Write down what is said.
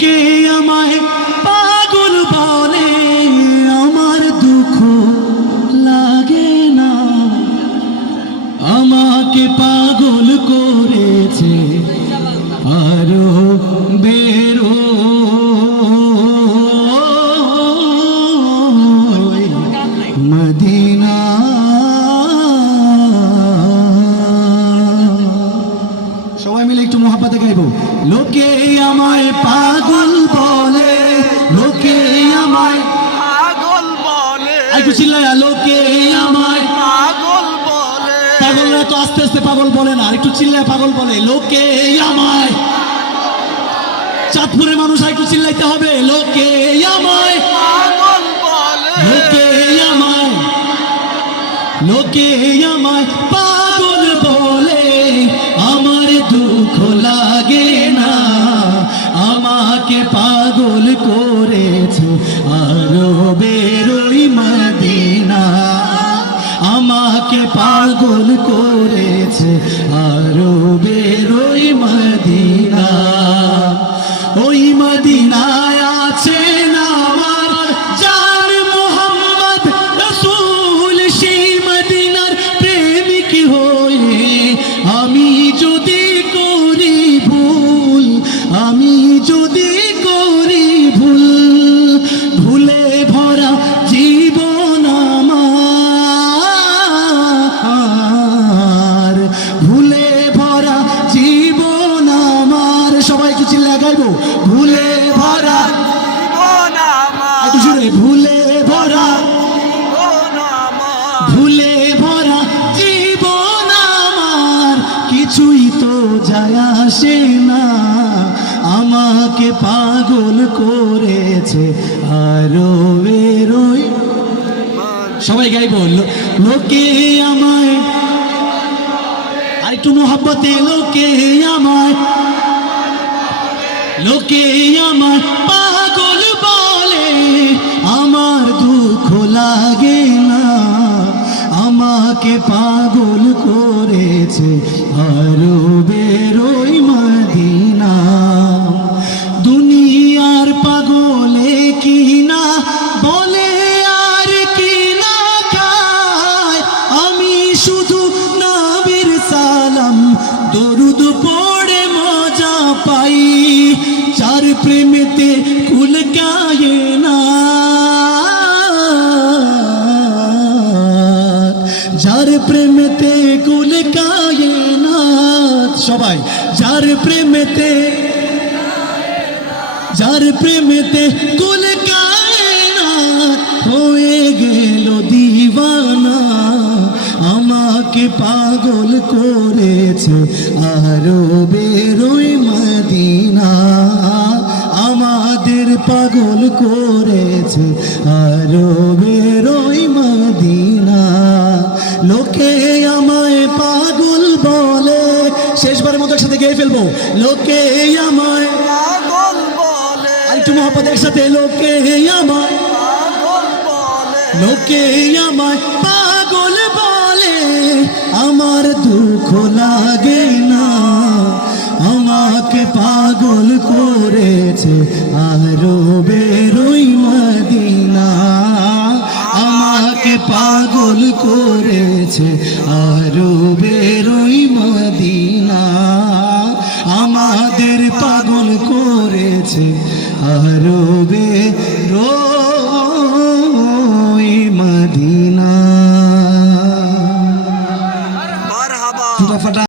লোকে আমায় পাগল বলে, আমার দুঃখ লাগে না। আমাকে পাগল করেছে আরো বেরো মদিনা। সবাই মিলে একটু মোহাব্বতে গাইবো। লোকে আমায় পাগল বলে, লোকে আমায় পাগল বলে, একটু চিল্লায়া, লোকে আমায় পাগল বলে। পাগলরা তো আস্তে আস্তে পাগল বলে না, একটু চিল্লায় পাগল বলে। লোকে আমায়, চাঁদপুরের মানুষ একটু চিল্লাইতে হবে। লোকে আমায় পাগল বলে, লোকে আমায়, লোকে আমায় পাগল বলে, আমার দুঃখ লাগে না। আমাকে পাগল করেছে আরো বেরোই মদিনা। আমাকে পাগল করেছে আরো বেরোই মদিনা। ওই মদিনায় আছেন আমার জান মোহাম্মদ রাসূল। সেই মদিনার প্রেমিক হয়ে আমি যদি করি ভুল, আমি যদি করি ভুল, ভুলে ভরা জীবন আমার, ভুলে ভরা জীবন আমার। সবাই কিছু লাগাইবো। ভুলে ভরা জীবন আমার, একটু জোরে, ভুলে ভরা, জীবন আমার। ভুলে ভরা জীবন আমার, কিছুই তো যায় আসে না। আমাকে পাগল করেছে আরো বেরোই। সবাই গাইবো। লোকে আমায়, আর একটু মোহাব্বতে। লোকে আমায়, লোকে আমায় পাগল বলে, আমার দুঃখ লাগে না। আমাকে পাগল করেছে আরো বেরোই মদিনা। দুনিয়ার পাগলে কিনা বলে আর কিনা খায়, আমি শুধু নবীর সালাম দরুদ পড়ে মজা পাই। যার প্রেমেতে কুল কায়ে না, যার প্রেমেতে কুল কায়ে না। সবাই, যার প্রেমেতে, যার প্রেমেতে কুল কায়ে না, হয়ে গেল দিওয়ানা। আমাকে পাগল করেছে আরো বেরোই মদিনা। আমাদের পাগল করেছে আরো বেরোই মদিনা। লোকে আমায় পাগল বলে, শেষবারের মতো একসাথে গেয়ে ফেলবো। লোকে আমায় পাগল বলে, আরেকটু মহব্বত একসাথে। লোকে আমায়, পাগল বলে, লোকে আমায় পাগল বলে, আমার দুঃখ লাগে না। আমাকে পাগল করেছে আরো বেরোই মদিনা। আমাকে পাগল করেছে আরো বেরোই মদিনা। আমাদের পাগল করেছে আরো বেরোই মদিনা। মারহাবা।